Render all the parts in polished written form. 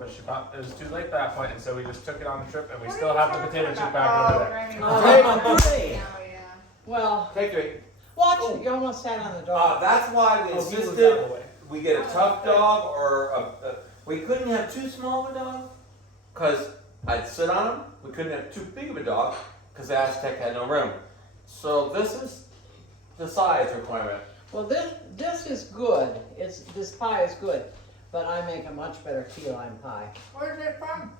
But it was too late at that point, and so we just took it on a trip, and we still have the potato chip bag over there. Oh, yeah. Well, Take three. watch, you almost sat on the dog. That's why we Oh, he was insisted out of the way. we get a tough dog or we couldn't have too small of a dog because I'd sit on him. We couldn't have too big of a dog because the Aztec had no room. So this is the size requirement. Well, this is good. This pie is good, but I make a much better key lime pie. Where's it from?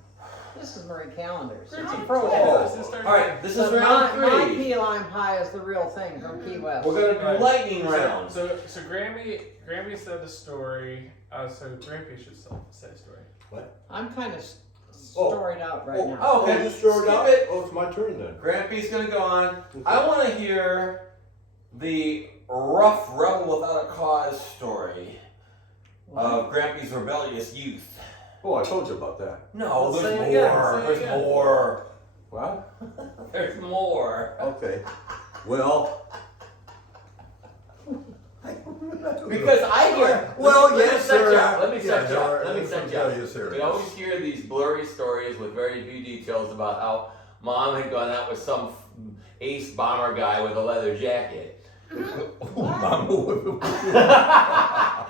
This is Marie Callender's. It's a Oh, pro this tip. is All right, this is But round my three. key lime pie is the real thing from Key West. We're gonna do lightning round. So Grammy said the story. So Grampy should still say a story. I'm kind of storied out right now. Oh, okay. you sure Skip not? it. Oh, it's my turn then. Grampy's gonna go on. I want to hear the rough rebel without a cause story of Grampy's rebellious youth. Oh, I told you about that. No, Say there's it again, more. say it There's again. more. What? There's more. Okay. Well. Because I hear. Well, let me yes, set sir. you up. Let me set you up. Let me Yes, set you up. sir. We always hear these blurry stories with very few details about how mom had gone out with some ace bomber guy with a leather jacket.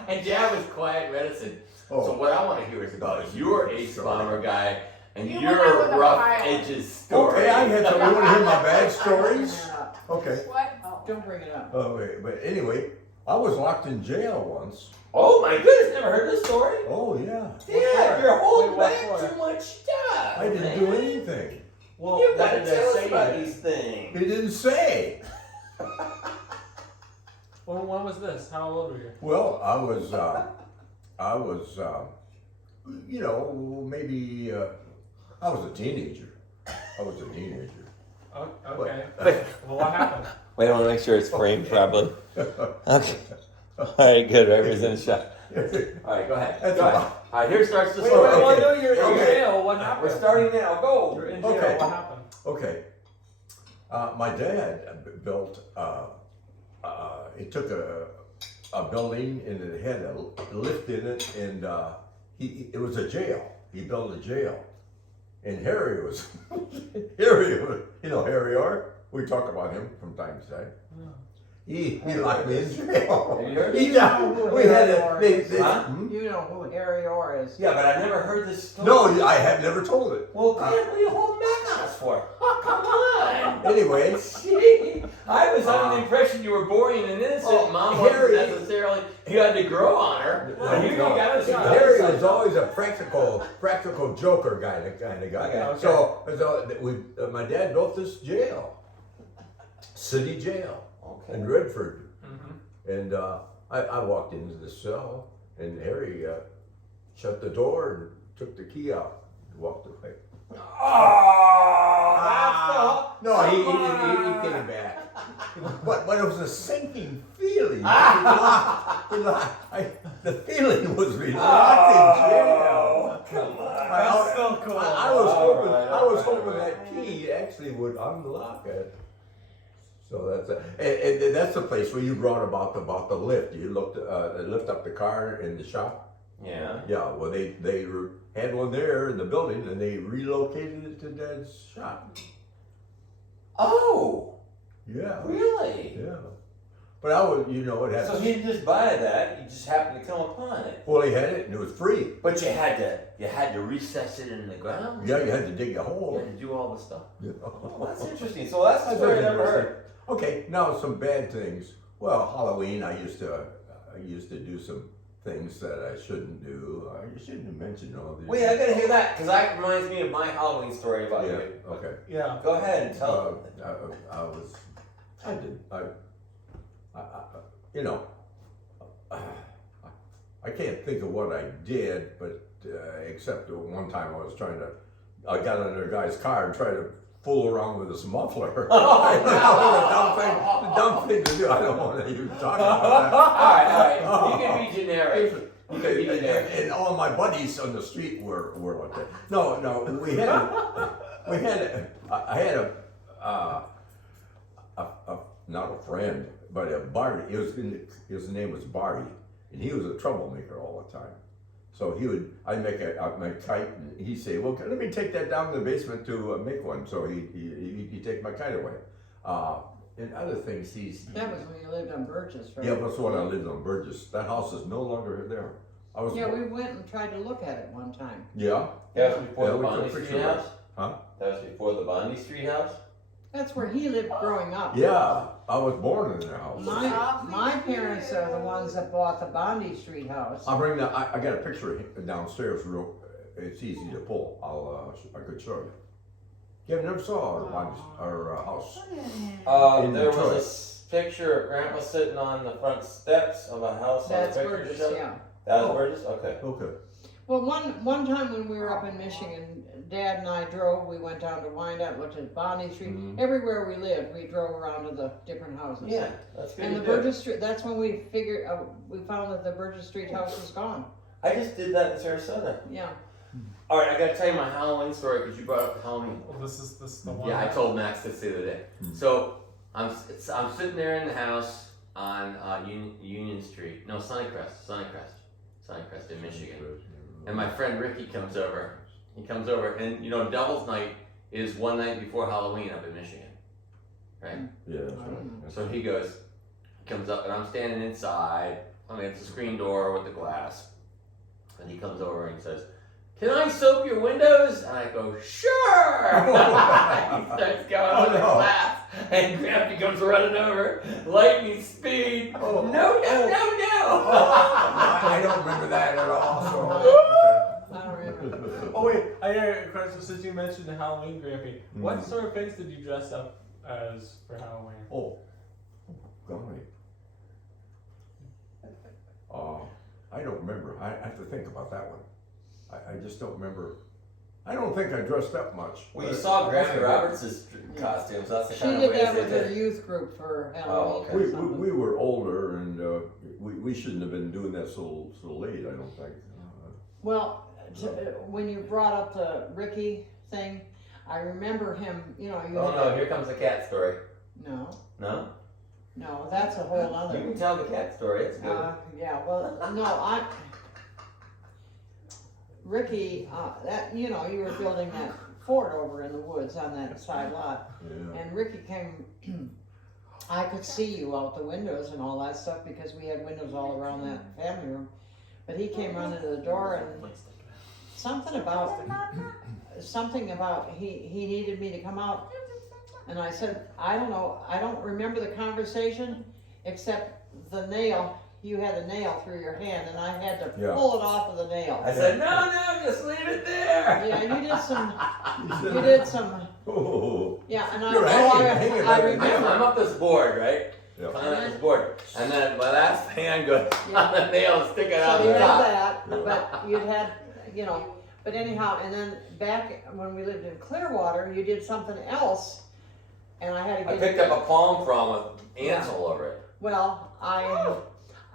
And Dad was quiet and reticent. So what I want to hear is about your ace bomber guy and You went out your with a rough pilot. edges story. Okay, I had some. You want to hear my bad stories? Okay. What? Oh. Don't bring it up. Oh, wait, but anyway, I was locked in jail once. Oh my goodness, never heard this story? Oh, yeah. Dad, you're holding Wait, what back for? too much stuff. I didn't do anything. Well, You what gotta did they tell us say? about you these did? things. He didn't say. When was this? How old were you? Well, I was, you know, maybe, I was a teenager. Oh, okay. Wait. Well, what happened? Wait, I want to make sure it's framed properly. Okay. All right, good. Everybody's in the shot. All right, go ahead. That's Go ahead. about- All right, here starts the Wait, story. well, I know you're in Okay. jail. What happened? We're starting now. Go. You're in jail. Okay. What happened? Okay. My dad built, he took a building and it had a lift in it, and it was a jail. He built a jail. And Harry was, you know Harry R? We talk about him from time to time. He locked me in jail. Have you heard He You died. know who We had Harry a, Orr they, is. Huh? You know who Harry Orr is. Yeah, but I've never heard this story. No, I have never told it. Well, Dad, what are you holding back on us for? Come on. Anyway, Gee, I was under the impression you were boring and innocent. Oh, Mom wasn't Harry- necessarily. You had to grow on her. But here you got us. Harry was always a practical joker kind of guy. Okay. So my dad built this jail, city jail in Redford, and I walked into the cell, and Harry shut the door and took the key out and walked away. Oh, No, he came back. But it was a sinking feeling. The feeling was really locked in jail. Come on. That's so cool. I was hoping that key actually would unlock it. So that's and that's the place where you brought about the lift. You lift up the car in the shop. Yeah. Yeah. Well, they had one there in the building, and they relocated it to Dad's shop. Oh, Yeah. really? Yeah. But I would, you know, it had. So he didn't just buy that; you just happened to come upon it. Well, he had it, and it was free. But you had to recess it in the ground. Yeah, you had to dig a You hole. had to do all the stuff. Yeah. Oh, that's interesting. So that's the story I never heard. Okay, now some bad things. Well, Halloween, I used to do some things that I shouldn't do. I shouldn't have mentioned all these. Wait, I gotta hear that because that reminds me of my Halloween story about Yeah. you. Okay. Yeah. Go ahead and tell them. You know, I can't think of what I did, but except one time I got under a guy's car and tried to fool around with this muffler. The dumb thing to do. I don't want to even talk about that. All right. You can be generic. You can be generic. And all my buddies on the street were like that. No, I had not a friend, but a Barty. His name was Barty, and he was a troublemaker all the time. So I'd make my kite, and he'd say, well, let me take that down to the basement to make one. So he'd take my kite away. And other things, That was when you lived on Burgess, right? yeah, that's when I lived on Burgess. That house is no longer there. Yeah, we went and tried to look at it one time. Yeah? That was before Yeah, the we took Bondi a picture Street of it. house? Huh? That was before the Bondi Street house? That's where he lived growing up. Yeah, I was born in their house. My parents are the ones that bought the Bondi Street house. I'll bring that. I got a picture of him downstairs. It's easy to pull. I could show you. You never saw our house. In There Detroit. was a picture of Grandpa sitting on the front steps of a house That's on the picture. Burgess, yeah. That was Burgess? Okay. Okay. Well, one time when we were up in Michigan, Dad and I drove. We went down to Wyandotte, looked at Bondi Street. Mhm. Everywhere we lived, we drove around to the different houses. Yeah, that's good. And the to do. Burgess Street. That's when we found that the Burgess Street house was gone. I just did that in Sarasota. Yeah. All right, I gotta tell you my Halloween story because you brought up Halloween. Well, this is the one. Yeah, I told Max this the other day. So I'm sitting there in the house on Union Street. No, Sunnycrest in Michigan. And my friend Ricky comes over. He comes over, and you know, Devil's Night is one night before Halloween up in Michigan, right? Yeah. That's I right. don't know. So he comes up, and I'm standing inside. I mean, it's a screen door with the glass. And he comes over and says, "Can I soap your windows?" And I go, "Sure!" He starts going with the glass, and Grampy comes running over, lightning speed. Oh. No! I don't remember that at all. So. I don't remember. Oh wait, I got a question. Since you mentioned the Halloween, Grampy, what Mhm. sort of things did you dress up as for Halloween? Oh, golly. I don't remember. I have to think about that one. I just don't remember. I don't think I dressed up much. Well, you saw Grammy Roberts' costumes. That's the She kind of did ways that they with her did. youth group for Halloween. okay. or We something. were older, and we shouldn't have been doing that so late. I don't think. Well, when you brought up the Ricky thing, I remember him. You know, you. Oh no! Here comes the cat story. No, No, that's a whole you other. can tell the cat story. It's good. Yeah, well, no, Ricky, that, you know, you were building that fort over in the woods on that side lot, Yeah. and Ricky came, I could see you out the windows and all that stuff, because we had windows all around that family room, but he came running to the door, and something about, he needed me to come out, and I said, I don't know, I don't remember the conversation, except the nail. You had a nail through your hand, and I had to pull it off of the nail. I said, no, just leave it there. Yeah, you did some, Oh. yeah, and You're hanging I by the nail. remember. I'm up this board, right? Yeah. Climbing up this board, and then my last hand goes on the nail sticking out So the you had top. that, but you'd had, you know, but anyhow, and then back when we lived in Clearwater, you did something else, and I had to I get. picked up a palm frond with ants all over it. Well,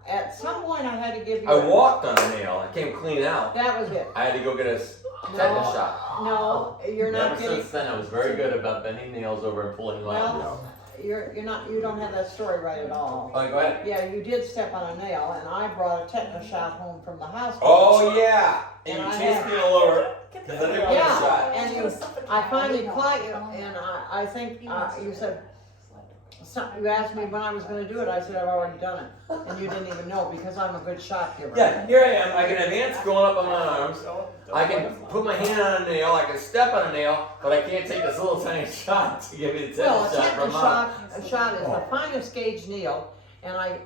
at some point I had to give you. I walked on a nail. It came clean out. That was it. I had to go get a tetanus shot. No, you're not Ever getting. since then, I was very good about bending nails over and pulling them out. Well, you don't have that story right at all. Oh, go ahead. Yeah, you did step on a nail, and I brought a tetanus shot home from the hospital. Oh yeah, and And you I chased had- me all over because I didn't want Yeah, the shot. and I finally caught you, and I think you said, you asked me when I was going to do it. I said I've already done it, and you didn't even know because I'm a good shot giver. Yeah, here I am. I can have ants growing up on my arms. I can put my hand on a nail. I can step on a nail, but I can't take this little tiny shot to give me the Well, tetanus a shot from tetanus mom. shot is the finest gauge needle, and I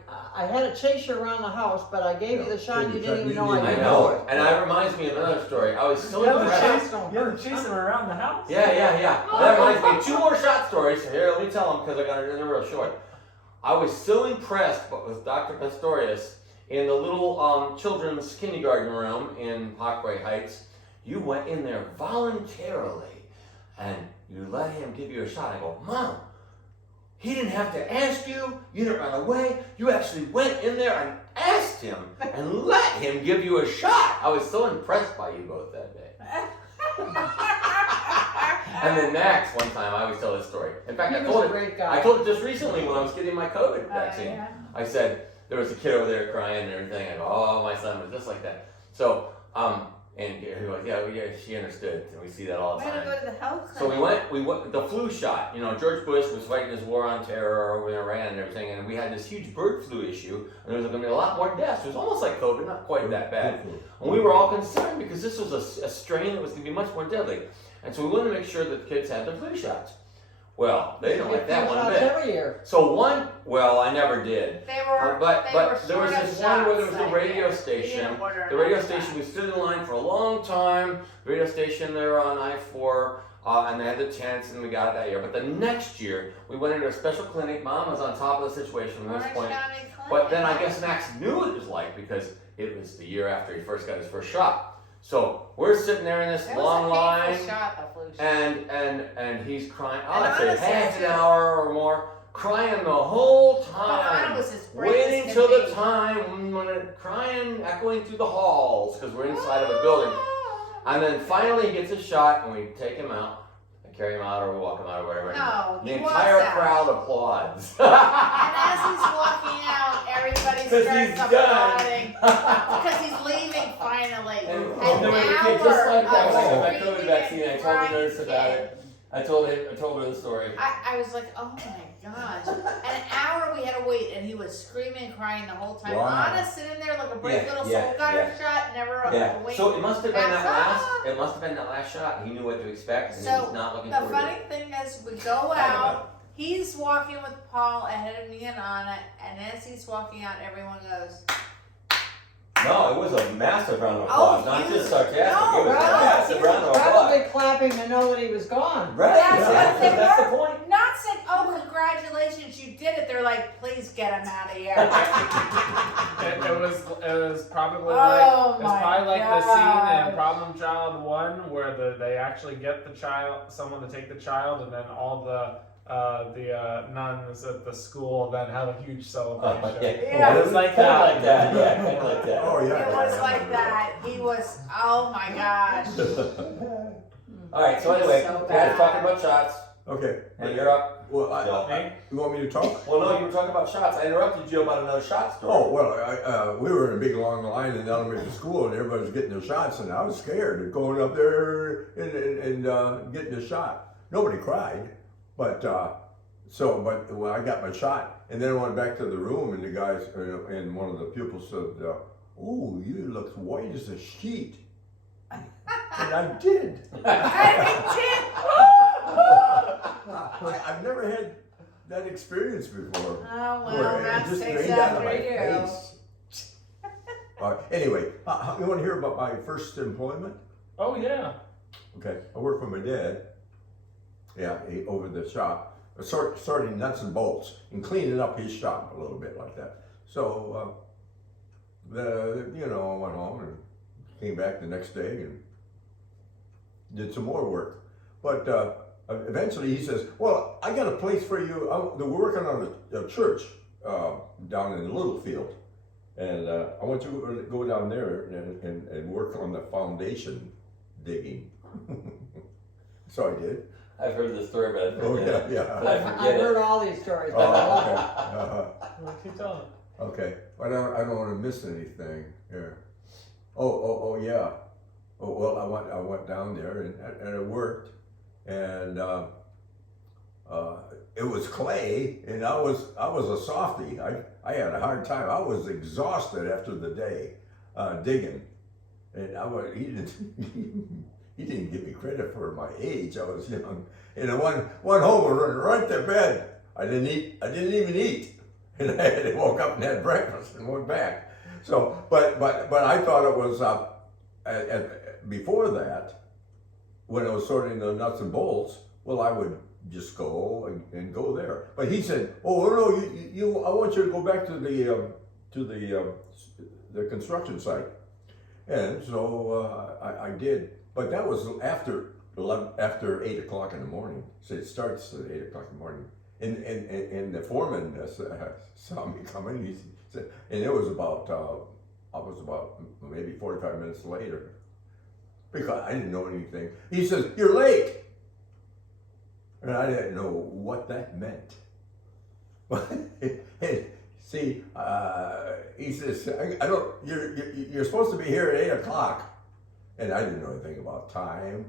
had to chase you around the house, but I gave you the shot, and you didn't even know I I did know, it. and that reminds me of another story. I was so Yeah, the impressed. shots don't You had hurt. to chase him around the house? Yeah. That reminds me of two more shot stories. Here, let me tell them because they're real short. I was so impressed with Dr. Pistorius in the little children's kindergarten room in Parkway Heights. You went in there voluntarily and you let him give you a shot. I go, Mom, he didn't have to ask you. You didn't run away. You actually went in there and asked him and let him give you a shot. I was so impressed by you both that day. And then Max, one time, I always tell this story. In fact, He I was told a it. great guy. I told it just recently when I was getting my COVID vaccine. yeah. I said there was a kid over there crying and everything. I go, oh, my son was just like that. So And he goes, yeah, she understood, and we see that all the We're time. gonna go to the health So clinic. we went, the flu shot, George Bush was fighting his war on terror over in Iran and everything, and we had this huge bird flu issue, and there was gonna be a lot more deaths. It was almost like COVID, not quite that bad. And we were all concerned because this was a strain that was gonna be much more deadly. And so we wanted to make sure that kids had their flu shots. Well, they didn't like that one bit. Every year. So I never did. They were, But they were there was short this of one where there shots was a that radio year. station. We didn't order The radio enough station, shots. we stood in line for a long time. The radio station there on I-4, and they had the tents, and we got it that year. But the next year, we went into a special clinic. Mom was on top of the situation from this Orange point. County Clinic. But then I guess Max knew what it was like because it was the year after he first got his first shot. So we're sitting there in this That long was a line. painful shot, the flu shot. And he's crying, And I'd say honestly, half an too. hour or more, crying the whole But Anna time. was as brave Waiting as till can the be. time when crying, echoing through the halls, because we're inside of a building. And then finally he gets a shot, and we take him out, and carry him out, or we walk him out, or whatever. No, The he walks entire out. crowd applauds. And as he's walking out, everybody 'Cause starts he's done. applauding because he's leaving finally. And An then when the hour kid just like that, of when I got my COVID screaming vaccine, I and told the crying nurse about kid. it. I told her the story. I was like, oh my gosh. An hour we had to wait, and he was screaming and crying the whole time. Wow. Anna sitting there like a brave Yeah, little yeah, soul, got yeah. her shot, never Yeah. a wink. So it must have been that That's last. It must have been that last shot. He knew what to expect, and he So, was not looking The forward to funny it. thing is, we go out, he's walking with Paul ahead of me and Anna, and as he's walking out, everyone goes, No, it was a massive round of Oh, applause, not huge. just sarcastic. No, it was a no, massive huge. round of applause. Probably clapping to know that he was gone. Right. That's yeah, what they that's were. the point. not saying, oh, congratulations, you did it. They're like, please get him out of here. It was probably Oh like, it's my probably like the God. scene in Problem Child 1 where they actually get the child, someone to take the child, and then all the nuns at the school then have a huge celebration. Yeah. It was like Kinda that. like that. Yeah, kind of like that. Oh, yeah. It was like that. He was, oh my gosh. All right. So It was anyway, so guys, bad. talking about shots, Okay. and you're up. Well, Me? you want me to talk? Well, no, you were talking about shots. I interrupted you about another shot story. Oh, well, we were in a big long line in elementary school, and everybody was getting their shots, and I was scared of going up there and getting a shot. Nobody cried, but when I got my shot, and then I went back to the room, and the guys, and one of the pupils said, "Oh, you look white as a sheet," and I did. I've never had that experience before. Oh, Where well, it Max just takes drained out of after my you. face. Anyway, you want to hear about my first employment? Oh yeah. Okay, I worked for my dad. Yeah, over the shop, sorting nuts and bolts and cleaning up his shop a little bit like that. So, I went home and came back the next day and did some more work. But eventually he says, "Well, I got a place for you. We're working on a church down in Littlefield, and I want you to go down there and work on the foundation digging." So I did. I've heard this story, but I Oh forget yeah, it. yeah. But I I've forget it. heard all these stories. Oh, okay. Uh-huh. Keep telling. Okay, I don't want to miss anything here. Oh yeah. Oh well, I went down there and it worked, and it was clay, and I was a softie. I had a hard time. I was exhausted after the day digging, and he didn't give me credit for my age. I was young, and one home was running right to bed. I didn't even eat. And I had woke up and had breakfast and went back. So, but I thought it was before that, when I was sorting the nuts and bolts. Well, I would just go and go there. But he said, "Oh no, you I want you to go back to the construction site." And so I did. But that was after 8 o'clock in the morning. So it starts at 8 o'clock in the morning. And the foreman saw me coming. He said, and it was about maybe 45 minutes later, because I didn't know anything. He says, "You're late," and I didn't know what that meant. And see, he says, "I don't. You're supposed to be here at 8 o'clock." and I didn't know anything about time.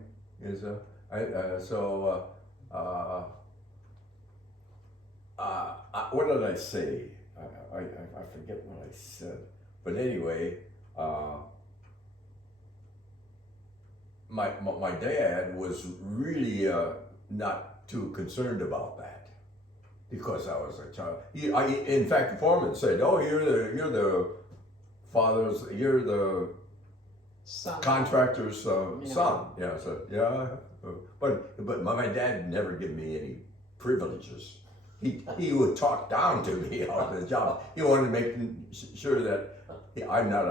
What did I say? I forget what I said. But anyway, my dad was really not too concerned about that because I was a child. In fact, the foreman said, "Oh, you're the Son. contractor's son." Yeah, so yeah. But my dad never gave me any privileges. He would talk down to me on the job. He wanted to make sure that I'm not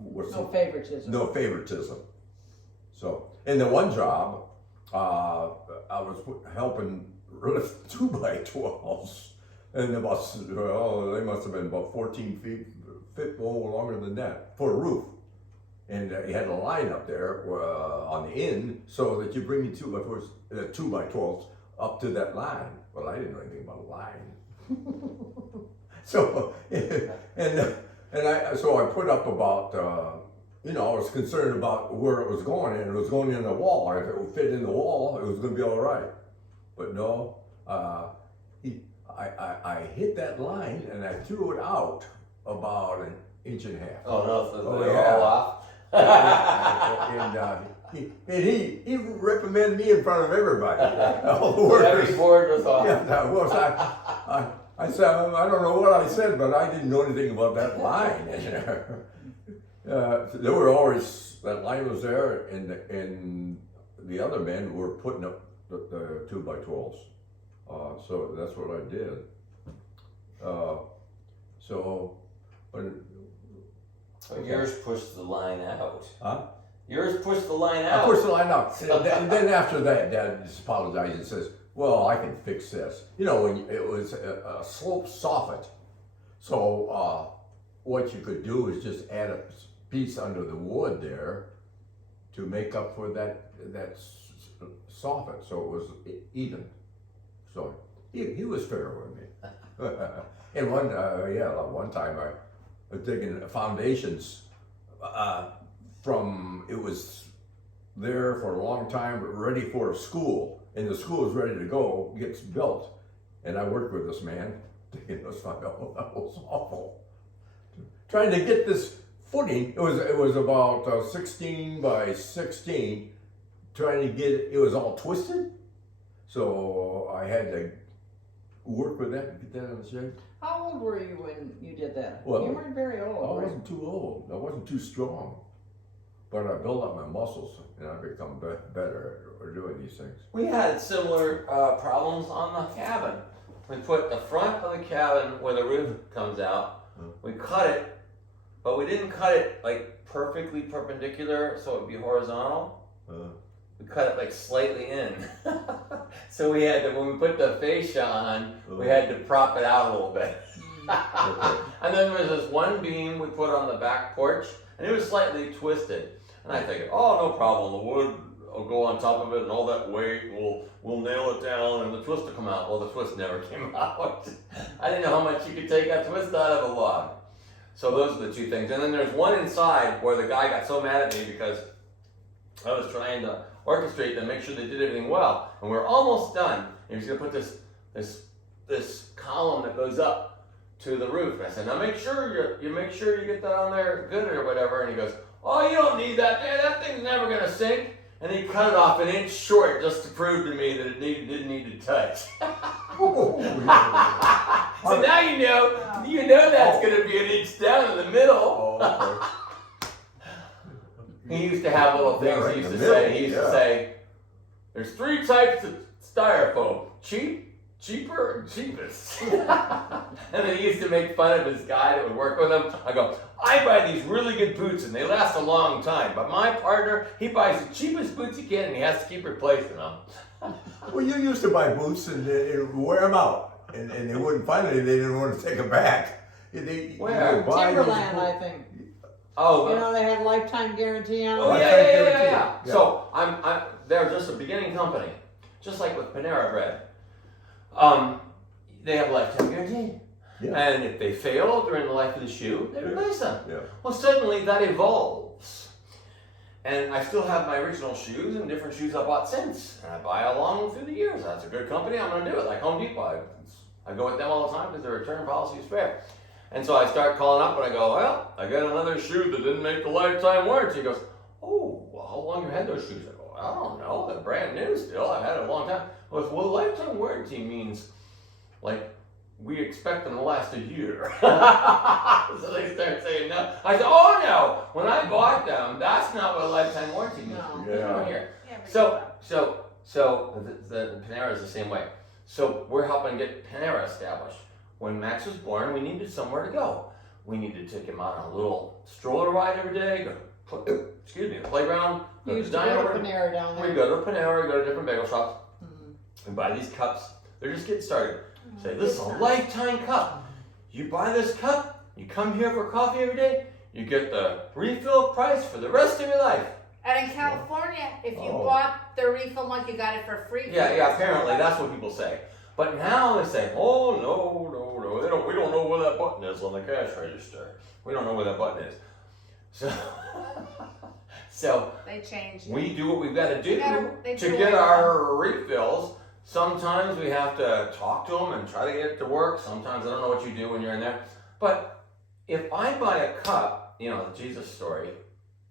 No favoritism. no favoritism. So, in the one job, I was helping lift 2x12s, and they must have been about 14 feet, longer than that, for a roof. And you had a line up there on the end, so that you bring your 2x12s up to that line. Well, I didn't know anything about a line. So, so I put up about, I was concerned about where it was going, and it was going in the wall. If it would fit in the wall, it was going to be all right. But no, I hit that line and I threw it out about an inch and a half. Oh no, so Oh, they're yeah. all off. And he reprimanded me in front of everybody. All the workers. Every board was off. Yeah, that was, I said, I don't know what I said, but I didn't know anything about that line. There were always, that line was there, and the other men were putting up the 2x12s. So that's what I did. But yours pushed the line out. Huh? Yours pushed the line I out. pushed the line out. And then after that, Dad just apologized and says, well, I can fix this. When it was a slope soffit. So what you could do is just add a piece under the wood there to make up for that soffit, so it was even. So he was fair with me. And one time I was digging foundations it was there for a long time, but ready for a school, and the school was ready to go, gets built, and I worked with this man. That was awful. Trying to get this footing, it was about 16 by 16. Trying to get it was all twisted, so I had to work with that and get that in the shape. How old were you when you did that? Well, you weren't very old. I were you? wasn't too old. I wasn't too strong, but I built up my muscles and I become better at doing these things. We had similar problems on the cabin. We put the front of the cabin where the roof comes out. We cut it, but we didn't cut it like perfectly perpendicular so it'd be horizontal. We cut it like slightly in. So we had to, when we put the fascia on, we had to prop it out a little bit. And then there was this one beam we put on the back porch, and it was slightly twisted. And I figured, oh, no problem, the wood will go on top of it, and all that weight will nail it down, and the twist will come out. Well, the twist never came out. I didn't know how much you could take a twist out of a log. So those are the two things. And then there's one inside where the guy got so mad at me because I was trying to orchestrate them, make sure they did everything well, and we're almost done. And he was going to put this column that goes up to the roof. And I said, now make sure you get that on there good or whatever. And he goes, oh, you don't need that, man. That thing's never going to sink. And he cut it off an inch short just to prove to me that it didn't need to touch. So now you know that's going to be an inch down in the middle. He used to have little things right he used in to the say. middle, He used to say, there's 3 types of styrofoam. Cheap, cheaper, and cheapest. And then he used to make fun of his guy that would work with him. I go, I buy these really good boots and they last a long time. But my partner, he buys the cheapest boots he can and he has to keep replacing them. Well, you used to buy boots and wear them out, and they wouldn't. Finally, they didn't want to take them back. Where? Timberland, I think. Oh, They had lifetime guarantee on oh them. yeah. So they're just a beginning company, just like with Panera Bread. They have a lifetime guarantee, and if they fail during the life of the shoe, they replace them. Yeah. Well, suddenly that evolves, And I still have my original shoes and different shoes I bought since. And I buy along through the years. That's a good company, I'm gonna do it. Like Home Depot, I go with them all the time because their return policy is fair. And so I start calling up and I go, well, I got another shoe that didn't make the lifetime warranty. He goes, oh, well, how long you had those shoes? I go, I don't know, they're brand new still. I've had it a long time. He goes, well, lifetime warranty means like we expect them to last a year. So they start saying no. I said, oh no, when I bought them, that's not what a lifetime warranty means. No. Yeah. Here. Yeah, but So the Panera is the same way. So we're helping get Panera established. When Max was born, we needed somewhere to go. We needed to take him on a little stroller ride every day, go to the playground, You go to used the to diner. go to Panera down We there. go to Panera, we go to different bagel shops, Mhm. and buy these cups. They're just getting started. Say, Mm-hmm. this is a lifetime cup. You buy this cup, you come here for coffee every day, you get the refill price for the rest of your life. And in California, if you Oh. bought the refill mug, you got it for free. Yeah, apparently that's what people say. But now they say, oh no, we don't know where that button is on the cash register. We don't know where that button is. So, so They changed it. we do what we've got to do They to do get it. our refills. Sometimes we have to talk to them and try to get it to work. Sometimes I don't know what you do when you're in there. But if I buy a cup, you know, the Jesus story,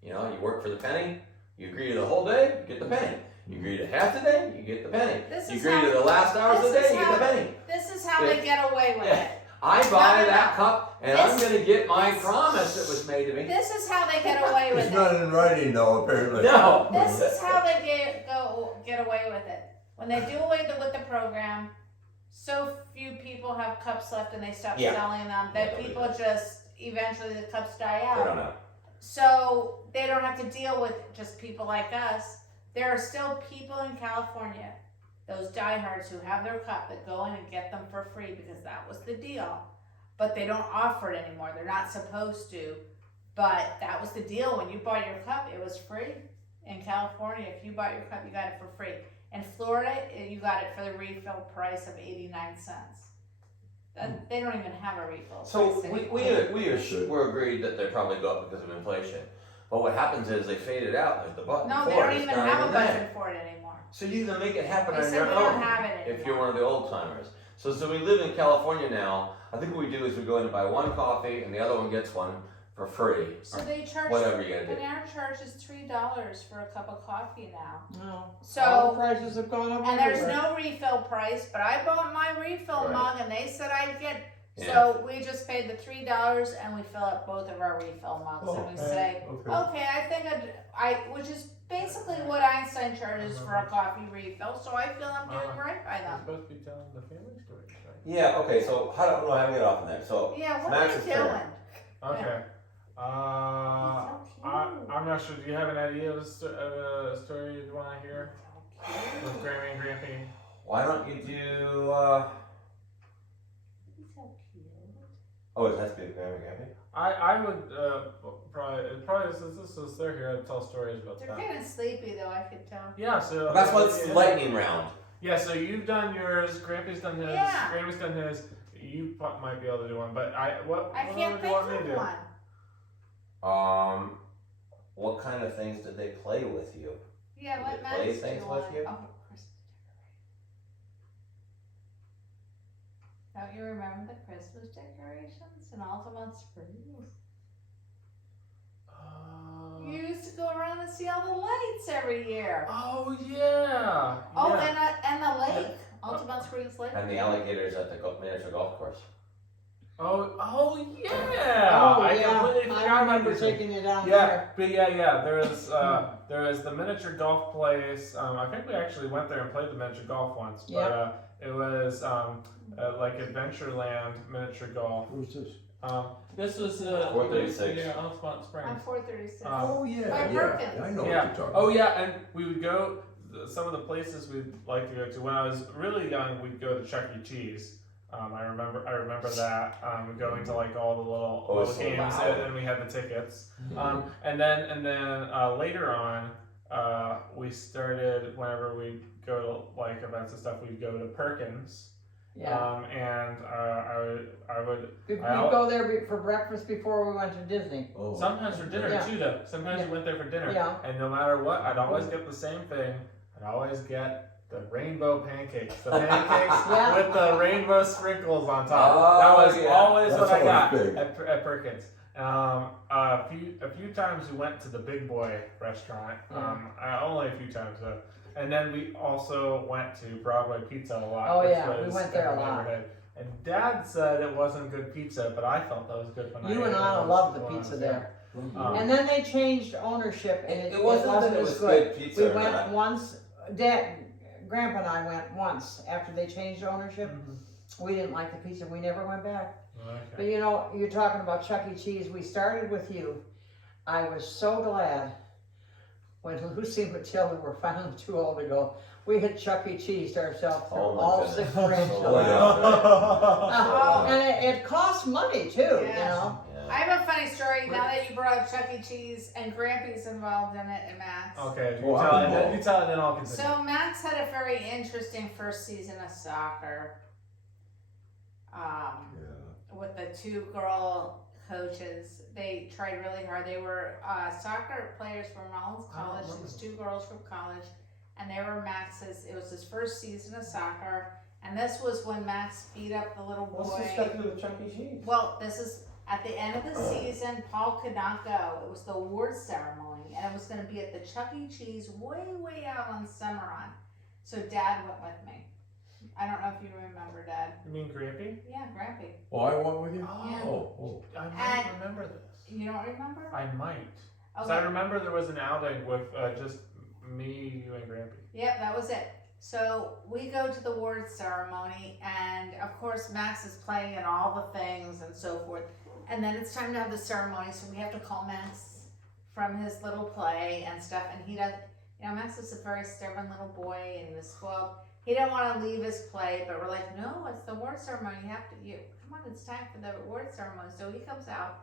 you know, you work for the penny, you agree to the whole day, you get the penny. You agree to half the day, you get the penny. This You is agree to how- the last hours of the this day, is you get how- the penny. This is how they get away with Yeah. it. I buy No. that cup and I'm This- going to get my this- promise that was made to me. This is how they get away with It's it. not in writing though, apparently. No. This is how they get away with it. When they do away with the program, so few people have cups left and they stop Yeah. selling them that Yeah, people just eventually the cups die They out. don't know. So they don't have to deal with just people like us. There are still people in California, those diehards who have their cup that go in and get them for free because that was the deal. But they don't offer it anymore. They're not supposed to. But that was the deal. When you bought your cup, it was free. In California, if you bought your cup, you got it for free. In Florida, you got it for the refill price of 89 cents. They don't even have a refill So price we anymore. were agreed that they probably go up because of inflation. But what happens is they fade it out. There's the button. No, they for it. don't It's even not have a even there. button for it anymore. So you can make it happen They on said your we own. don't have it anymore. If you're one of the old timers. So we live in California now. I think what we do is we go in and buy one coffee and the other one gets one for free. So they charge, Whatever you gotta do. Panera charges $3 for a cup of coffee now. No. All So, prices have gone up and there's everywhere. no refill price, but I bought my refill Right. mug and they said I'd get, Yeah. so we just paid the $3 and we fill up both of our refill mugs and we say, okay, I think which is basically what Einstein charges for a coffee refill, so I feel I'm doing right by You're them. supposed to be telling the family stories, right? Yeah, okay, so how do I get off on that? So Yeah, what Max are is you fair. doing? Okay. So cute. I'm not sure. Do you have an idea of a story you'd want to hear with Grammy and Grampy? why don't you do He's so cute. oh, it has to be a Grammy Grammy? I would probably since they're here, I'd tell stories about They're that. getting sleepy though, I could tell. Yeah. So That's why it's the lightning round. Yeah. So you've done yours. Grampy's done his. Yeah. Grammy's done his. You might be able to do one, but what I what can't would you think want me to of do? one. What kind of things did they play with you? Yeah, Did let they play Max things do with one. you? Oh, Christmas decorations. Don't you remember the Christmas decorations in Altamont Springs? You used to go around and see all the lights every year. Oh yeah. Oh, yeah. and the lake, Altamont Springs Lake. And the alligators at the miniature golf course. Oh yeah. Oh, I yeah. completely I forgot about remember this. taking you down Yeah, there. but there is the miniature golf place. I think we actually went there and played the miniature golf once, but it was like Adventureland miniature golf. Who's this? This was 436. Yeah, Altamont Springs. On 436. Oh By yeah, Perkins. yeah. I know Yeah. what you're talking Oh about. yeah, and we would go. Some of the places we'd like to go to. When I was really young, we'd go to Chuck E. Cheese. I remember that going to like all the little so games, loud. and we had the tickets. And then later on, we started whenever we go to like events and stuff, we'd go to Perkins, Yeah. And I would We'd I'll- go there for breakfast before we went to Disney. Oh. sometimes for dinner Yeah. too though. Sometimes we went there for dinner. Yeah. And no matter what, I'd always get the same thing. I'd always get the rainbow pancakes. The pancakes Yeah. with the rainbow sprinkles on top. Oh, That was yeah. always That's what I got always big. at Perkins. A few times we went to the Big Boy restaurant. Only a few times though. And then we also went to Broadway Pizza a lot. Oh, which yeah, we was went there in the a lot. neighborhood. And Dad said it wasn't good pizza, but I felt that was good when You I and ate it. Anna It loved the was- pizza there. Um, And then they changed ownership, and It wasn't that it as was good. good pizza We or went not. once. Grandpa and I went once after they changed ownership. We didn't like the pizza. We never went back. But Okay. you know, you're talking about Chuck E. Cheese. We started with you. I was so glad when Lucy and Matilda were finally too old to go. We had Chuck E. Cheese ourselves through Oh, my all goodness. 6 grandchildren. Oh, yeah. And it costs money too, you Yes. know. I have a funny story now that you brought up Chuck E. Cheese and Grampy's involved in it and Max. Okay, Oh, I can go. you tell it, then I'll continue. So Max had a very interesting first season of soccer. With the 2 girl coaches, they tried really hard. They were soccer players from Rollins College. These 2 girls from college, and they were Max's. It was his first season of soccer, and this was when Max beat up the little boy. What's this got to do with Chuck E. Cheese? Well, this is at the end of the season. Paul could not go. It was the awards ceremony, and it was going to be at the Chuck E. Cheese way out on Cimarron. So Dad went with me. I don't know if you remember, Dad. You mean Grampy? Yeah, Grampy. Oh, I went with you? Yeah. Oh. I might And- remember this. You don't remember? I might. So I remember there was an outing with just me, you, and Grampy. Yep, that was it. So we go to the awards ceremony, and of course Max is playing and all the things and so forth. And then it's time to have the ceremony, so we have to call Max from his little play and stuff. And he does, you know, Max is a very stubborn little boy, and he was spoiled. He didn't want to leave his play, but we're like, no, it's the award ceremony. Come on, it's time for the award ceremony. So he comes out,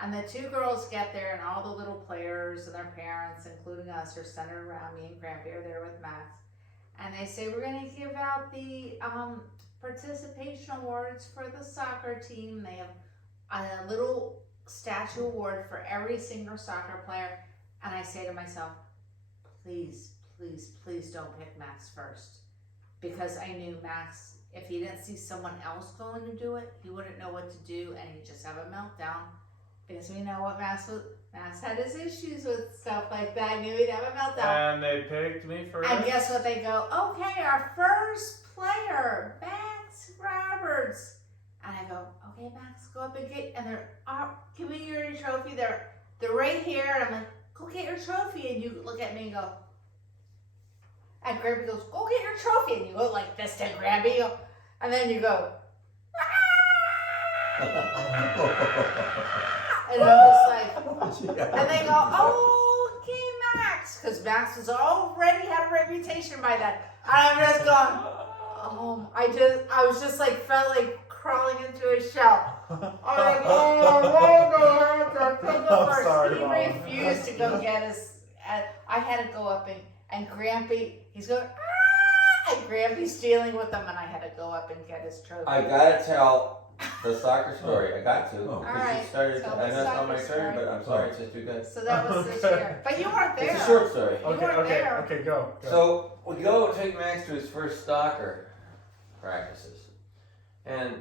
and the 2 girls get there, and all the little players and their parents, including us, are centered around me and Grampy are there with Max. And they say, we're going to give out the participation awards for the soccer team. They have a little statue award for every single soccer player. And I say to myself, please don't pick Max first. Because I knew Max, if he didn't see someone else going to do it, he wouldn't know what to do, and he'd just have a meltdown. Because we know what Max had his issues with stuff like that. I knew he'd have a meltdown. And they picked me first. And guess what? They go, okay, our first player, Max Roberts. And I go, okay, Max, go up and get. And they're, give me your trophy. They're right here. And I'm like, go get your trophy. And you look at me and go. And Grampy goes, go get your trophy. And you go like this to Grampy. And then you go, and I'm just like, and they go, oh, okay, Max. Because Max was already had a reputation by then. And I'm just going, oh, I was just like, felt like crawling into a shell. I'm like, oh, no, pick him I'm first. sorry, He Mom. refused to go get his, I had to go up and Grampy, he's going, and Grampy's dealing with him, and I had to go up and get his trophy. I gotta tell the soccer story. I got to. Oh. Because Alright, you started. tell I the know it's not soccer my turn, story. but I'm sorry. It's just too good. So that was this Okay. year. But you weren't there. It's a short story. Okay, weren't there. okay, go. So we go take Max to his first soccer practices, and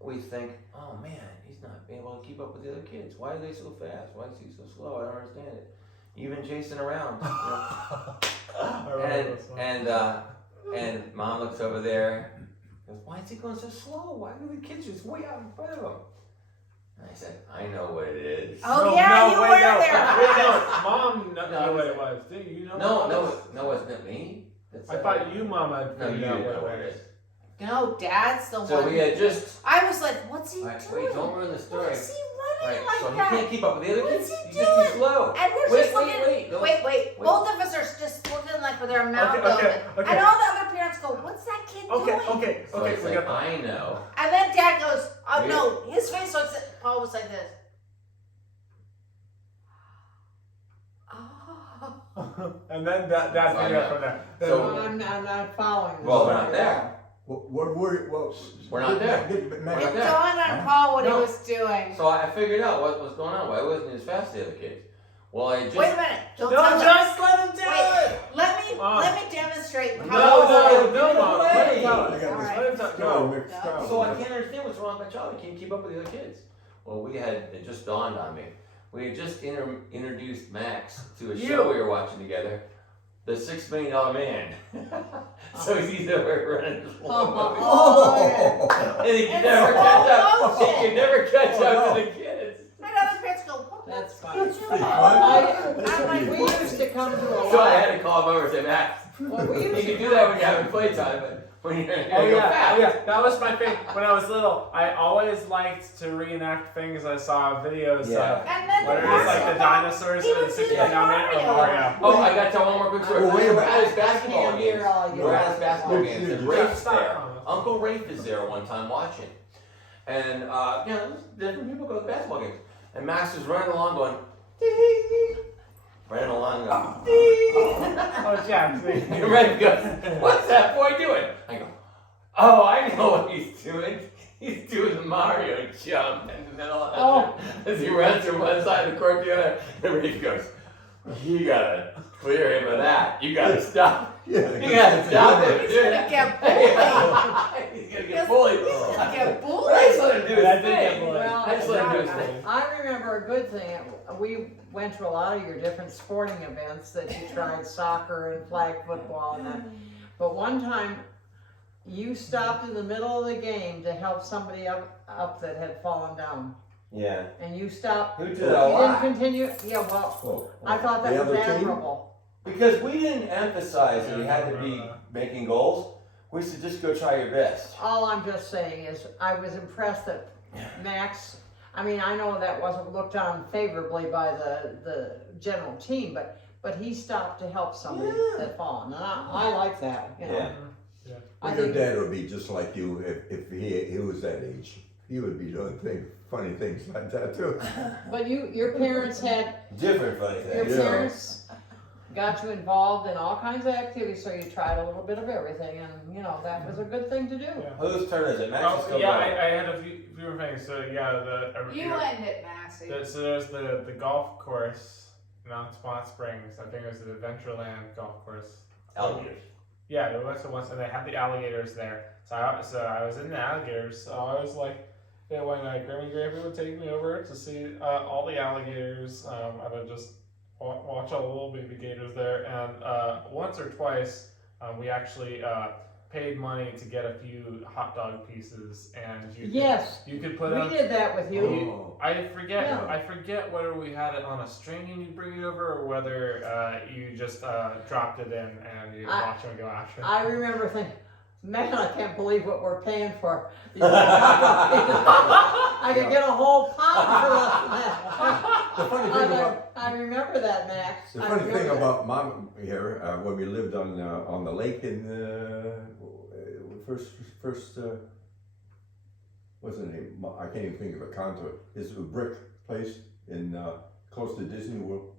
we think, oh man, he's not being able to keep up with the other kids. Why are they so fast? Why is he so slow? I don't understand it. Even chasing around. You know? I remember this one. And Mom looks over there. Goes, why is he going so slow? Why are the kids just way out in front of him? And I said, I know what it is. Oh, yeah, you wait, were no. there. Wait, no. Mom No, knew what it was. Did you know? No, what it no, was? no, it's not me. That's, I thought you, Mama, had No, you figured out didn't know what what it it was. is. No, Dad's the So one. we had just. I was like, what's he Wait, doing? don't ruin the Why story. is he Right, running like so he that? can't keep up with the other What's kids. he He's just too doing? slow. And we're Wait, just looking. wait, don't- Wait. Both of us are just looking like with our mouth Okay, open. okay. And all the other parents go, what's that kid doing? Okay, So I said, forget that. I know. And then Dad goes, oh Wait. no, his face looks like, Paul was like this. Oh. And then Dad figured out from there. So- I'm not following this. Well, we're not there. We're not there. It We're not there. dawned on Paul what he No. was doing. So I figured out what was going on. Why wasn't he as fast as the other kids? Well, I just. Wait a minute. Don't No, tell me. just let him do Wait, it. let me demonstrate how No, Mom. Wait. Let him tell All it. right. Let him tell it. Go. So I can't understand what's wrong with my child. I can't keep up with the other kids. Well, it just dawned on me. We had just introduced Max to a show we were watching together, The $6 Million Man. So he's over running the floor. Oh, And he can It's never slow catch up. motion. He can never catch up to the kids. My other parents go, what? That's fine. What you pretty doing? fun. I'm like, We used to come to a So I lot. had to call him over and say, Max, Well, we you used can to do that when you're having playtime, but when you're Oh going to go fast. yeah, that was my thing. When I was little, I always liked to reenact things I saw videos Yeah. of. And then the Whether it's like Mario the Ball, dinosaurs he or the would do 6 the Million Man or Mario. Mario. Oh, I got to tell one more quick story. Well, wait a We're minute. at his basketball I can't hear games. all you We're at his guys. basketball Yeah, games. And yeah, Rafe's stop. there. Uncle Rafe is there one time watching. And, different people go to basketball games. And Max is running along going, ding. Running along going, ding. Oh, Jack. And Rafe goes, what's that boy doing? I go, oh, I know what he's doing. He's doing the Mario jump in the middle of it. As he runs from one side of the court to the other. And Rafe goes, you gotta clear him of that. You gotta stop. You gotta stop him. He's gonna get bullied. He's gonna get bullied. He's gonna get I bullied. just let him do his That did get thing. bullied. I just let him do his thing. I remember a good thing. We went to a lot of your different sporting events that you tried, soccer and flag football and that. But one time, you stopped in the middle of the game to help somebody up that had fallen down. Yeah. And you stopped. Who did You that a didn't lot? continue. Yeah, well, I thought that was admirable. Because we didn't emphasize that you had to be making goals. We said just go try your best. All I'm just saying is I was impressed that Max, I mean, I know that wasn't looked on favorably by the general team, but he stopped to help somebody that fallen. And I like that, you know. Yeah. I Your think dad would be just like you if he was that age. He would be doing funny things like that too. But your parents had, Different funny your things. Yeah. parents got you involved in all kinds of activities, so you tried a little bit of everything, and you know, that was a good thing to do. Yeah. Whose turn is it? Max is Oh, still yeah, going. I had a few things. So yeah, You ended, Massey. So there's the golf course in Spot Springs. I think it was the Adventureland golf course. Alligators. Yeah, we went to once, and they had the alligators there. So I was in the alligators. So I was like, when Grandma and Grandpa would take me over to see all the alligators, I would just watch all the little baby gators there. And once or twice, we actually paid money to get a few hot dog pieces, and you could put We them. did that with you. Oh. I forget. Yeah. I forget whether we had it on a string and you bring it over, or whether you just dropped it in and you watch them go after. I remember thinking, man, I can't believe what we're paying for. I could get a whole pound for that. The funny thing about I remember that, Max. the I funny thing remember that. about Mom here when we lived on the lake in first what's the name? I can't even think of a contour. It's a brick place in close to Disney World.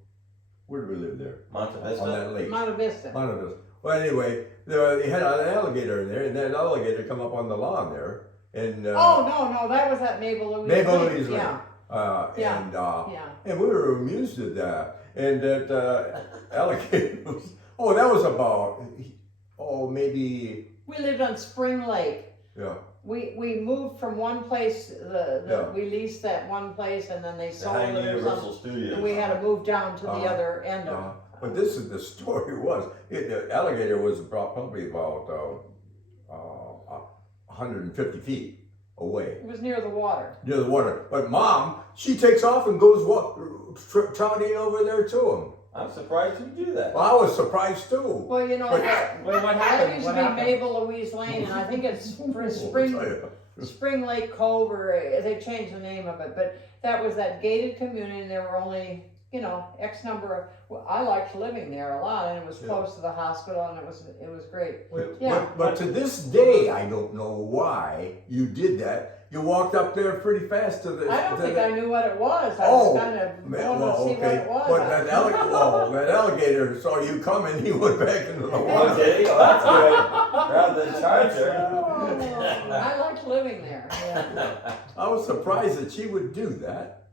Where did we live there? Monte On Vista. that lake. Monte Vista. One of us. Well, anyway, they had an alligator in there, and that alligator come up on the lawn there, and Oh, no, that was at Mabel Louise. Mabel Lake. Louise Lake. Yeah, And yeah. and we were amused at that, and that alligator was. Oh, that was about maybe We lived on Spring Lake. yeah. We moved from one place, Yeah. we leased that one place and then they sold Behind it or Universal something. Studios. And we had to move down to the Uh-huh. other end of it. But this is the story was the alligator was probably about 150 feet away It was near the water. near the water. But Mom, she takes off and goes trotting over there to him. I'm surprised you do that. Well, I was surprised too. Well, you know, But- that Wait, what that happened? used What to be happened? Mabel Louise Lane, and I think it's I'll Spring tell you. Spring Lake Cove, or they changed the name of it, but that was that gated community, and there were only, X number of, well, I liked living there a lot, and it was Yeah. close to the hospital, and it was great. Wait, Yeah. But to this day, I don't know why you did that. You walked up there pretty fast to the. I don't to think the- I knew what it was. I Oh, was kind of Man, wanting to see what it was. But that alligator saw you coming. He went back into the Oh, water. did he? Oh, that's good. rather than charge her. I liked living there. Yeah. I was surprised that she would do that.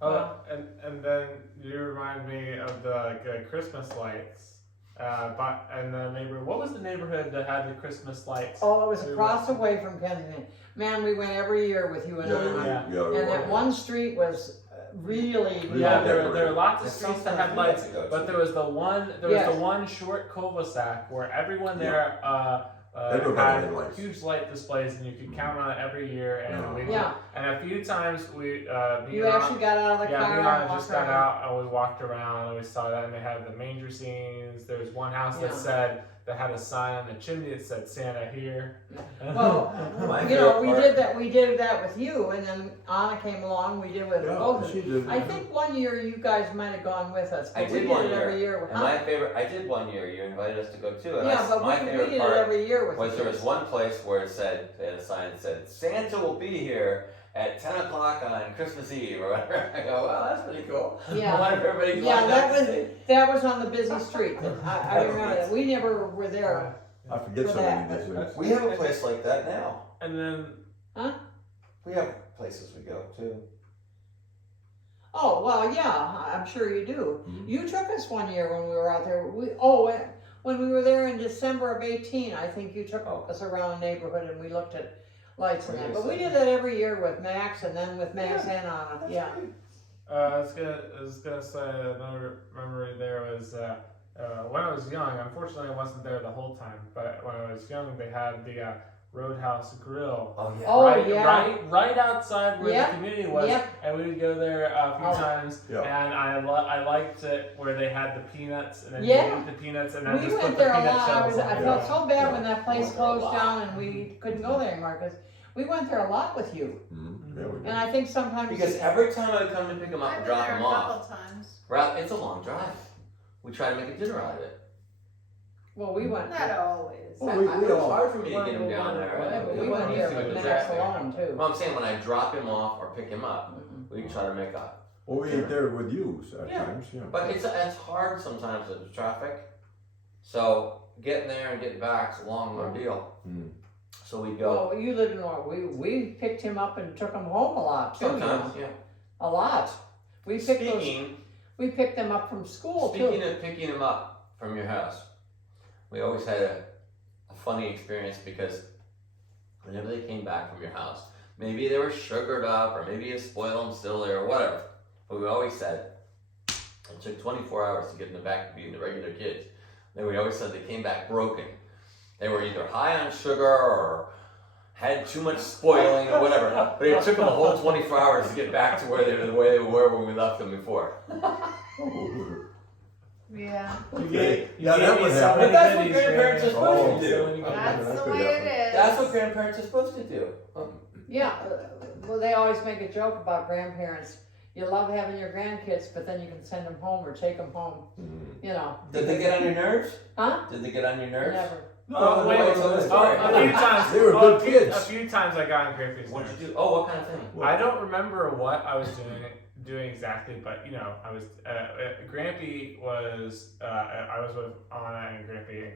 Oh, and then you remind me of the Christmas lights. And the neighbor, what was the neighborhood that had the Christmas lights? Oh, it was across the way from Kensington. Man, we went every year with you and I. Yeah. And that one street was really. Yeah, there decorated. are lots of There's streets that sometimes had we have lights, to go to. but there was the one Yes. short cul-de-sac where everyone there Everybody had had lights. huge light displays, and you could count on it every year. And we Yeah. and a few times me You and actually got out of the yeah, car me and and I walked just got around. out and we walked around and we saw that, and they had the manger scenes. There was one house that had a sign on the chimney that said Santa here. Well, My you know, favorite part- we did that with you, and then Anna came along, we did with Yeah, both of she you. did. I think one year you guys might have gone with us, I but we did did one it every year. And my favorite, I did one year. You invited us to go too. And Yeah, but my we favorite did it part every year with was you. there was one place where it said, they had a sign that said, Santa will be here at 10 o'clock on Christmas Eve or whatever. I go, well, that's pretty cool. I Yeah, wonder if everybody's yeah, lined up to see. that was on the busy street. I remember that. We never were there. I forget For so many that. things. We have a place like that now. And then We have places we go to. Oh, well, yeah, I'm sure you do. Mhm. You took us one year when we were out there. When we were there in December of 18, I think you took us around the neighborhood and we looked at lights and that. But we did that every year with Max and then with Max and Anna. Yeah. I was gonna say another memory there was when I was young. Unfortunately, I wasn't there the whole time. But when I was young, they had the Roadhouse Grill Oh, yeah. Oh, right, yeah. right outside where Yep, the community was, yep. and we would go there a few Oh. times. Yeah. And I liked it where they had the peanuts, and then Yeah. you eat the peanuts, and then We just went put the there a peanut lot. shells I on felt it. so bad when that place Went there a closed lot. down and we couldn't go there anymore because we went there a lot with you. Mhm. Yeah, we And did. I think sometimes. Because every time I come to pick them up I've and been drop there them a off, couple times. it's a long drive. We try to make a dinner out of it. Well, we went. Not always. Well, we It's all- hard for me to get them down there. We went there with Max alone too. Well, I'm saying when I drop him off or pick him up, Mhm. we try to make a. Well, we ate there with you at Yeah. times, yeah. But it's hard sometimes with the traffic. So getting there and getting back's a long ordeal. Mm. So we go Well, you lived in North. We picked him up and took him home a lot too. you sometimes. know. Yeah. A lot. We picked those. Speaking We picked them up from school speaking too. of picking him up from your house, we always had a funny experience because whenever they came back from your house, maybe they were sugared up or maybe you spoiled them still there or whatever. But we always said it took 24 hours to get them back to being the regular kids. Then we always said they came back broken. They were either high on sugar or had too much spoiling or whatever. But it took them a whole 24 hours to get back to where they were the way they were when we left them before. Yeah. Okay. You Yeah, gave that me would so happen. many But that's what goodies, grandparents Granny. are supposed to Oh, do. So many goodies. That's that the could way happen. it is. That's what grandparents are supposed to do. Yeah. Well, they always make a joke about grandparents. You love having your grandkids, but then you can send them home or take them home. Mm. You know. Did they get on your nerves? Huh? Did they get on your nerves? Never. Oh, wait, wait, tell the story. a few times. They were oh, good a few, kids. A few times I got on Grampy's What'd nerves. you do? Oh, what kind of thing? I don't remember what I was doing exactly, but I was Grampy was I was with Anna and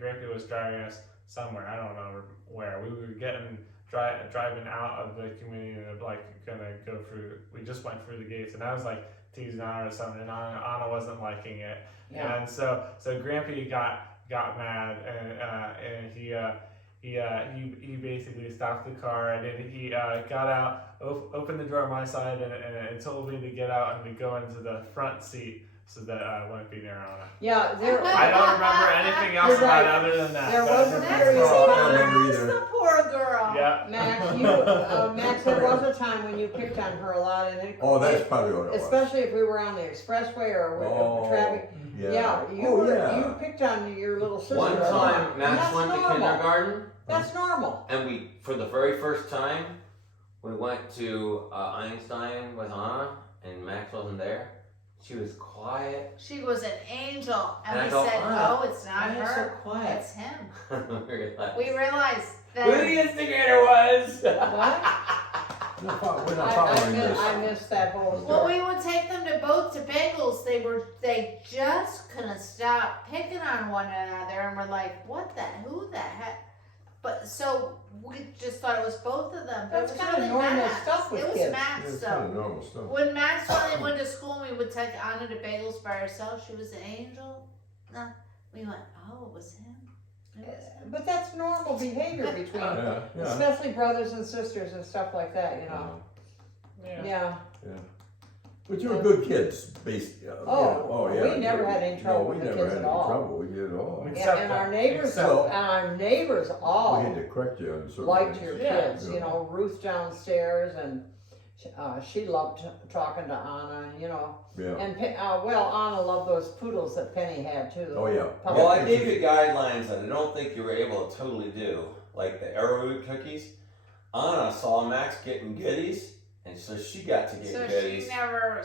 Grampy was driving us somewhere. I don't know where. We were driving out of the community and gonna go through. We just went through the gates, and I was like teasing Anna or something, and Anna wasn't liking it, Yeah. and so Grampy got mad, and he basically stopped the car, and then he got out, opened the door on my side, and told me to get out and to go into the front seat so that I wouldn't be near Anna. Yeah. There. I don't remember anything else You're about right. it other than that. There but was a that's period- all. I don't remember Where's either. the poor girl? Yeah. Max, there was a time when you picked on her a lot, and it. Oh, that's probably what it was. Especially if we were on the expressway or Oh, traffic. yeah. You picked on your little sister. One a lot. time, And Max that's went to normal. kindergarten, That's normal. and we, for the very first time, we went to Einstein with Anna, and Max wasn't there. She was quiet. She was an angel, And and I we go, said, "Anna, no, it's not why are you so her. quiet?" It's him. We realized We realized who that. the instigator was. What? We're not following this. I missed that whole story. Well, we would take them to both to bagels. They just couldn't stop picking on one another, and we're like, what the, who the heck? But so we just thought it was both of them. But That's it was kinda really normal Max. stuff with It was kids. Max It's though. kind of normal stuff. When Max finally went to school and we would take Anna to Bagels by herself, she was an angel. We went, oh, it was him. It was him. But that's normal behavior between, Yeah, yeah. especially brothers and sisters and stuff like that, you know. Yeah. Yeah. But you were good kids, basically. We never had any trouble with we the never kids had at any all. trouble with you at all. Except And that- our neighbors, except and that. our neighbors We all had to correct you on certain liked things. your Yeah. kids, you know, Ruth downstairs, and she loved talking to Anna, and, you know, Yeah. and Anna loved those poodles that Penny had too. Oh, yeah. Well, I gave you guidelines that I don't think you were able to totally do, like the arrowroot cookies. Anna saw Max getting goodies, and so she got to get So goodies she never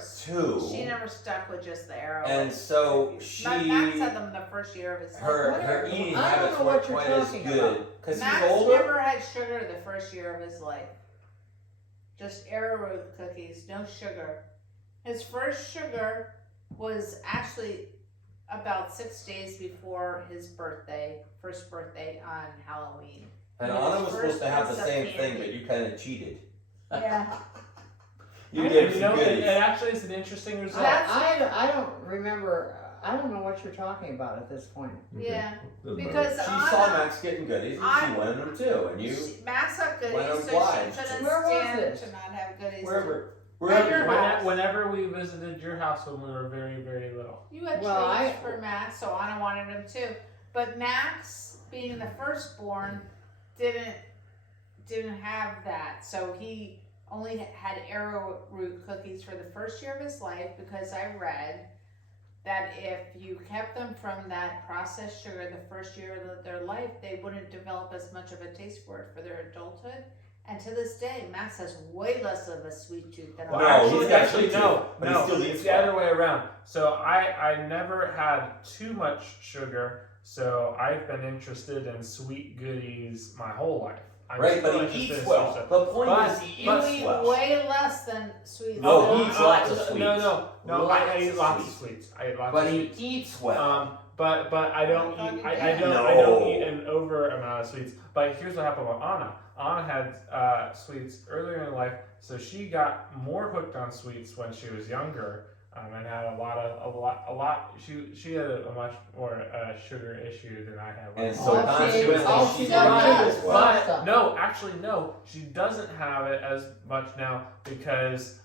too. stuck with just the arrow. And so Max had them the first year of his life. her eating I don't habits know weren't what you're quite as talking good because Max he's older. never had sugar the first year of his life. Just arrowroot cookies, no sugar. His first sugar was actually about 6 days before his first birthday on Halloween. And His Anna was first supposed to have the piece of same thing, candy. but you kind of cheated. Yeah. You You gave some know, it goodies. actually is an interesting result. That's- I don't remember, I don't know what you're talking about at this point. Okay. Yeah. Doesn't matter. Because She Anna, saw Max getting goodies, and I- she wanted them too. And you, Max had went goodies, so she obliged. couldn't Where was stand this? to not have goodies. wherever, At your wherever. house. Whenever we visited your house when we were very, very little. You had Well, treats for Max, so Anna wanted him too. But Max, being the firstborn, didn't have that. So he only had arrowroot cookies for the first year of his life because I read that if you kept them from that processed sugar the first year of their life, they wouldn't develop as much of a taste for it for their adulthood. And to this day, Max has way less of a sweet tooth than Well, I no, do. he's got actually sweet tooth, no, but he no, still it's eats the well. other way around. So I never had too much sugar, so I've been interested in sweet goodies my whole life. I'm Right, still but he interested eats in well. sweet stuff. The point But- is, he You eats eat well. way less than sweets. No, than he I eats do. lots of sweets. No, Lots I eat of lots sweets. of sweets. I eat lots But of he sweets. eats well. But I don't I thought eat you I did. don't eat an over amount of sweets. But here's what happened with Anna. Anna had sweets earlier in life, so she got more hooked on sweets when she was younger, and had a lot. She had a much more sugar issue than I had. And when so I was consequently, all she she got does as is well. stuff. no, actually, no. She doesn't have it as much now because,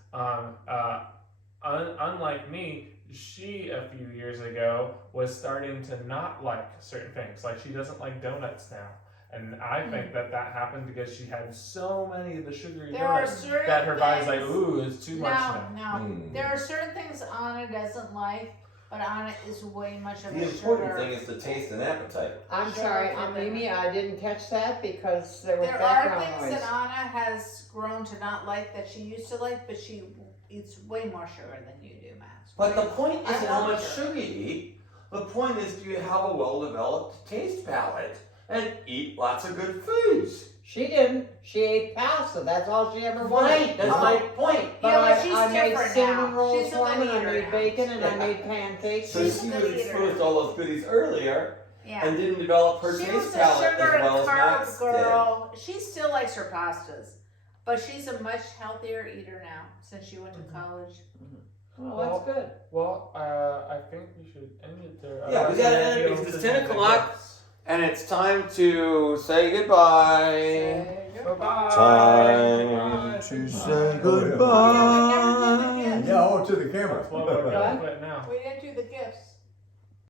unlike me, she a few years ago was starting to not like certain things. Like she doesn't like donuts now, and I think that happened because she had so many of the sugary There are donuts certain that her body's like, things- ooh, it's too much now. No. Mm. There are certain things Anna doesn't like, but Anna is way much of The a important sugar. thing is the taste and appetite. I'm Sugar sorry, for Mimi, I didn't catch that because there was There are background things noise. that Anna has grown to not like that she used to like, but she eats way more sugar than you do, Max. But the point I isn't how love much sugar. sugar you eat. The point is, do you have a well-developed taste palate and eat lots of good foods? She didn't. She ate pasta. That's all she ever wanted. Right, that's my point. But Yeah, but she's I made different cinnamon now. rolls She's a for him, good and I eater made now. bacon, and I Yeah. made pancakes. So She's she a was good eater. exposed to all those goodies earlier Yeah. and didn't develop her She taste was a palate sugar as well and as carb Max girl. She still likes her pastas, but she's a much healthier eater now since she went to college. Oh, that's good. Well, I think we should end it there. Yeah, we Otherwise, gotta we'll end it be able because to it's 10 do the o'clock. gifts. And it's time to say goodbye. Bye-bye. Time to Bye. say goodbye. Yeah, oh, to the camera. That's what we're gonna put now. We didn't do the gifts.